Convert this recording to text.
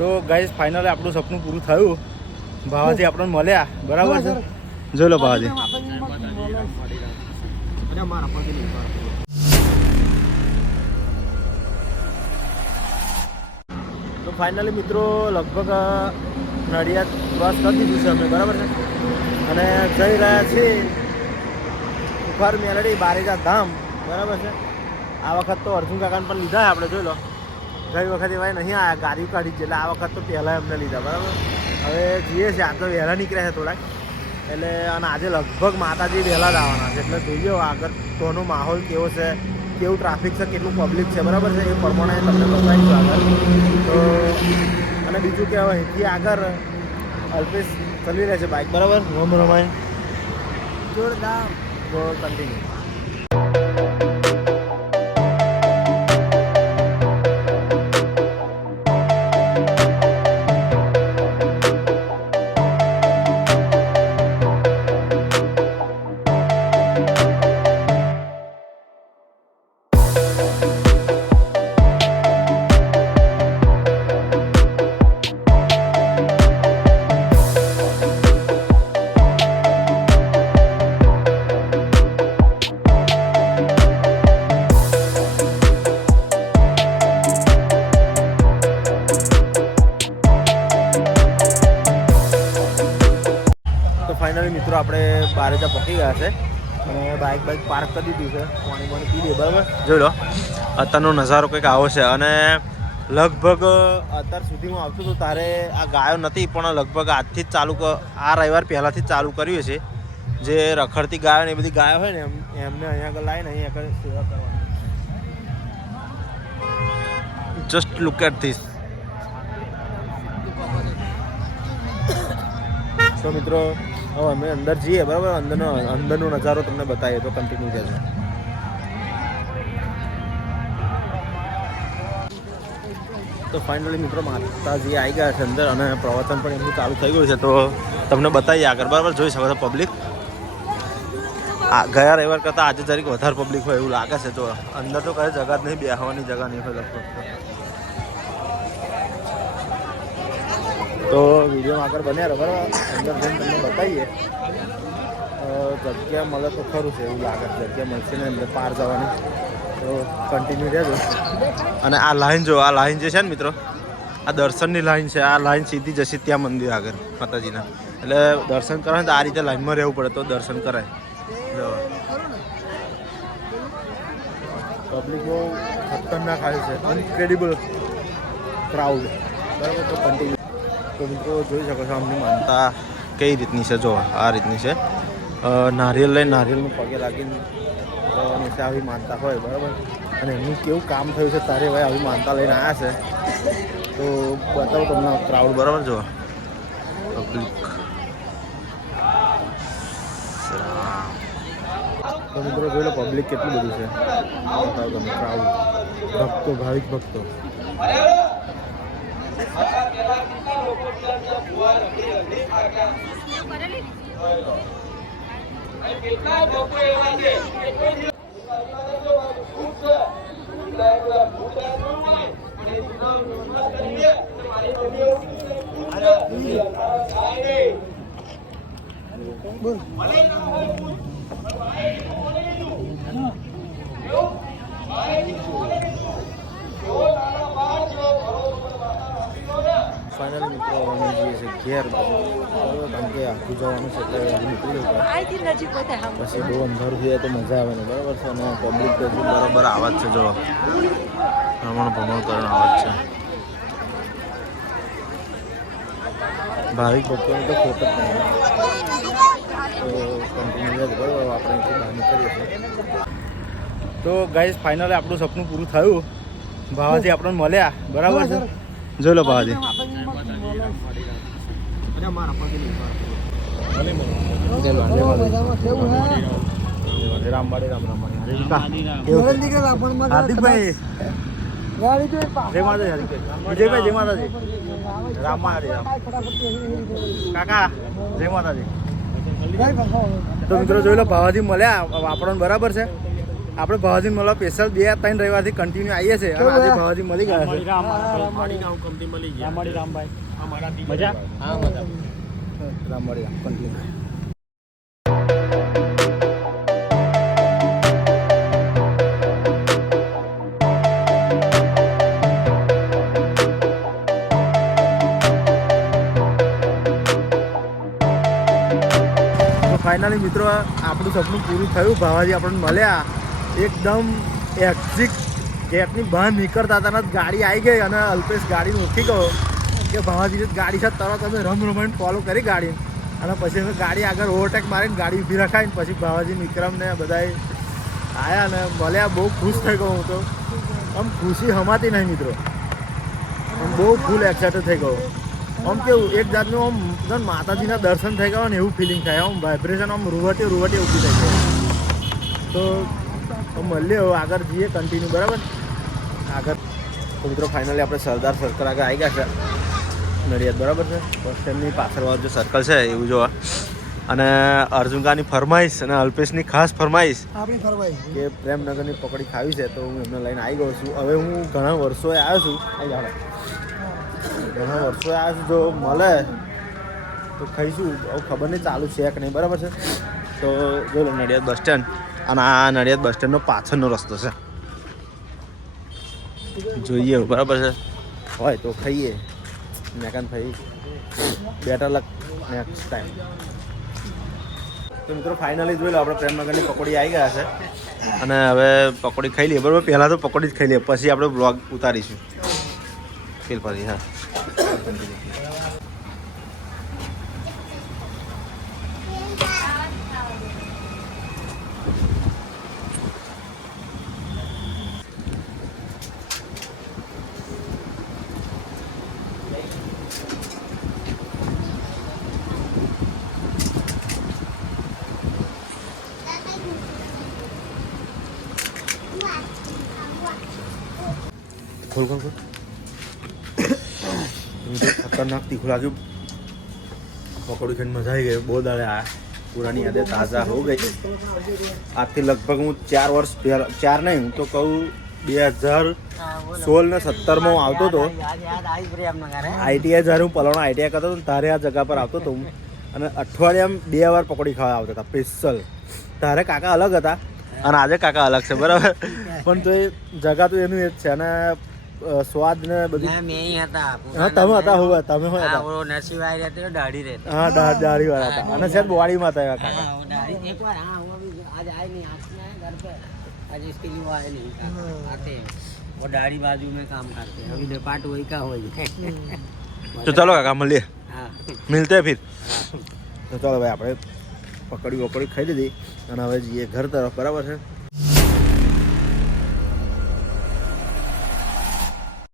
તો guys finally આપણું સપનું પૂરું થયું. ભાવાજી આપણને મળ્યા, બરાબર છે. જોઈ લો ભાવાજી. તો ફાઇનલી મિત્રો લગભગ નડિયાદ ક્રોસ કરી દીધું છે અમે, બરાબર છે. અને જઈ રહ્યા છીએ ઉફાર મેલડી બારેજા ધામ, બરાબર છે. આ વખત તો અર્જુન કાકાને પણ લીધા આપણે, જોઈ લો. ગઈ વખતે ભાઈ નહીં આવ્યા, ગાડી કાઢી છે, એટલે આ વખત તો પહેલાં એમને લીધા, બરાબર. હવે જઈએ છીએ, આ તો વહેલા નીકળ્યા છે થોડાક, એટલે અને આજે લગભગ માતાજી વહેલા જ આવવાના છે, એટલે જોઈએ આગળ તોનો માહોલ કેવો છે, કેવું ટ્રાફિક છે, કેટલું પબ્લિક છે, બરાબર છે. એ પ્રમાણે તમને બતાવીશું આગળ. તો અને બીજું કે હવે અહીંથી આગળ અલ્પેશ ચલી રહે છે બાઇક, બરાબર. રોમ રમાય જોરદાર. તો કન્ટિન્યુ. ફાઇનલી મિત્રો આપણે બારેજા પહોંચી ગયા છે અને બાઇક પાર્ક કરી દીધું છે. પાણી પી દે, બરાબર. જોઈ લો અત્યારનો નજારો કંઈક આવો છે. અને લગભગ અત્યાર સુધી હું આવતો હતો તારે આ ગાયો નથી, પણ લગભગ આજથી જ ચાલુ, આ રવિવાર પહેલાંથી જ ચાલુ કર્યું છે. જે રખડતી ગાયો ને એ બધી ગાયો હોય ને એમને અહીંયા આગળ લાવીને અહીંયા આગળ સેવા કરવાની. Just look at this. તો મિત્રો હવે અમે અંદર જઈએ, બરાબર. અંદરનો નજારો તમને બતાવીએ, તો કન્ટિન્યુ રહેજો. તો ફાઇનલી મિત્રો માતાજી આવી ગયા છે અંદર અને પ્રવચન પણ એમનું ચાલુ થઈ ગયું છે. તો તમને બતાવીએ આગળ, બરાબર. જોઈ શકો છો પબ્લિક. ગયા રવિવાર કરતાં આજે જરીક વધારે પબ્લિક હોય એવું લાગે છે. તો અંદર તો કઈ જગા જ નહીં, બેસવાની જગા નહીં હોય લગભગ. તો વિડીયોમાં આગળ બન્યા રહો, બરાબર. અંદર જઈને તમને બતાવીએ. જગ્યા મળે તો ખરું છે એવું લાગે છે. જગ્યા મળશે ને અંદર પાર જવાની, તો કન્ટિન્યુ રહેજો. અને આ લાઈન જો, આ લાઈન જે છે ને મિત્રો, આ દર્શનની લાઈન છે. આ લાઈન સીધી જશે ત્યાં મંદિર આગળ માતાજીના. એટલે દર્શન કરવાનું તો આ રીતે લાઈનમાં રહેવું પડે તો દર્શન કરાય. જો પબ્લિક બહુ ખતરનાક આવી છે, અનક્રેડિબલ ક્રાઉડ, બરાબર. તો કન્ટિન્યુ. તો મિત્રો જોઈ શકો છો અમની માનતા કઈ રીતની છે. જો આ રીતની છે. નારિયેલ લઈને નારિયેલનું પગે લાગીને હંમેશા આવી માનતા હોય, બરાબર. અને એમનું કેવું કામ થયું છે તારે ભાઈ આવી માનતા લઈને આવ્યા છે. તો બતાવો તમને ક્રાઉડ, બરાબર. જો પબ્લિક. તો મિત્રો જોઈ લો પબ્લિક કેટલું બધું છે. બતાવો તમને ક્રાઉડ, ભક્તો, ભાવિક ભક્તો. ફાઇનલ મિત્રો અમે જઈએ છીએ ઘેર, કારણ કે આખું જવાનું છે એટલે નીકળી ગયું. પછી બહુ અંધારું થઈ જાય તો મજા આવે ને, બરાબર છે. અને પબ્લિક તો બરાબર આવાજ છે. જો ભ્રમણ કરીને આવાજ છે. ભાવિક ભક્તોને તો ખોટ જ નહીં. તો કન્ટિન્યુ જ, બરાબર. આપણે અહીંથી બહાર નીકળીએ છીએ. તો ગાઈસ ફાઇનલી આપણું સપનું પૂરું થયું. ભાવાજી આપણને મળ્યા, બરાબર છે. જોઈ લો ભાવાજી. હાર્દિકભાઈ જય માતાજી. વિજયભાઈ જય માતાજી. રામ રામ કાકા જય માતાજી. તો મિત્રો જોઈ લો ભાવાજી મળ્યા આપણને, બરાબર છે. આપણે ભાવાજી મળવા સ્પેશિયલ 2-3 રવિવારથી કન્ટિન્યુ આવીએ છીએ અને આજે ભાવાજી મળી ગયા છે. રામવાડી રામભાઈ મજા. હા મજા. રામવાડી રામ કન્ટિન્યુ. ફાઇનલી મિત્રો આપણું સપનું પૂરું થયું. ભાવાજી આપણને મળ્યા એકદમ એક્ઝિટ ગેટની બહાર નીકળતા હતા ગાડી આવી ગઈ અને અલ્પેશ ગાડીને ઉઠી ગયો કે ભાવાજી ગાડી સાથે તરત અમે રમાઈને ફોલો કરી ગાડી અને પછી અમે ગાડી આગળ ઓવરટેક મારીને ગાડી ઊભી રખાઈને પછી ભાવાજી વિક્રમને બધાએ આવ્યા અને મળ્યા. બહુ ખુશ થઈ ગયો હું તો. આમ ખુશી હમાતી નહીં મિત્રો. આમ બહુ ફૂલ એક્સાઇટેડ થઈ ગયો. આમ કેવું એક જાતનું આમ માતાજીના દર્શન થઈ ગયા ને એવું ફિલિંગ થાય. આમ વાઇબ્રેશન આમ રૂવટી ઊભી થઈ ગઈ. તો મળીએ હવે આગળ જઈએ કન્ટિન્યુ બરાબર આગળ. તો મિત્રો ફાઇનલી આપણે સરદાર સર્કલ આગળ આવી ગયા છે નડિયાદ બરાબર છે. બસ સ્ટેન્ડની પાછળવાળું જે સર્કલ છે એવું જોવા. અને અર્જુનકાની ફરમાઈશ અને અલ્પેશની ખાસ ફરમાઈશ કે પ્રેમનગરની પકોડી ખાવી છે તો હું એમને લઈને આવી ગયો છું. હવે હું ઘણા વર્ષોએ આવ્યો છું. ઘણા વર્ષોએ આવ્યો છું. જો મળે તો ખાઈશું. હવે ખબર નહીં ચાલુ છે કે નહીં બરાબર છે. તો જો નડિયાદ બસ સ્ટેન્ડ અને આ નડિયાદ બસ સ્ટેન્ડનો પાછળનો રસ્તો છે. જોઈએ બરાબર છે હોય તો ખાઈએ. મેકાન થઈ બેટર લક નેક્સ્ટ ટાઈમ. તો મિત્રો ફાઇનલી જોઈ લો આપણે પ્રેમનગરની પકોડી આવી ગયા છે અને હવે પકોડી ખાઈ લઈએ બરાબર. પહેલાં તો પકોડી જ ખાઈ લઈએ પછી આપણે બ્લોગ ઉતારીશું ફીલ પછી. હા ખોલ ખોલ ખોલ. ખતરનાક તીખું લાગ્યું. પકોડી ખાઈને મજા આવી ગઈ. બહુ દાડે આ પુરાની યાદેं તાજા હો ગઈ. આજથી લગભગ હું 4 વર્ષ પહેલાં 4 નહીં હું તો કહું 2016 ને 17 હું આવતો હતો આઈટીઆઈ. જ્યારે હું પલાવણા આઈટીઆઈ કરતો હતો તારે આ જગ્યા પર આવતો હતો હું અને અઠવાડિયામાં 2 વાર પકોડી ખાવા આવતા હતા સ્પેશિયલ. તારે કાકા અલગ હતા અને આજે કાકા અલગ છે બરાબર. પણ તો એ જગા તો એનું એ જ છે અને સ્વાદ ને બધું. હા તમે હતા હોવા તમે હતા. હા દાઢી વાળા હતા અને સાહેબ બોડીમાં હતા કાકા. दाढ़ी बाजू में काम करते हैं अभी डिपार्ट वही का हो तो चलो काका મળીએ. મિલતે ફિર. તો ચાલો ભાઈ આપણે પકોડી ખાઈ લીધી અને હવે જઈએ ઘર તરફ બરાબર છે.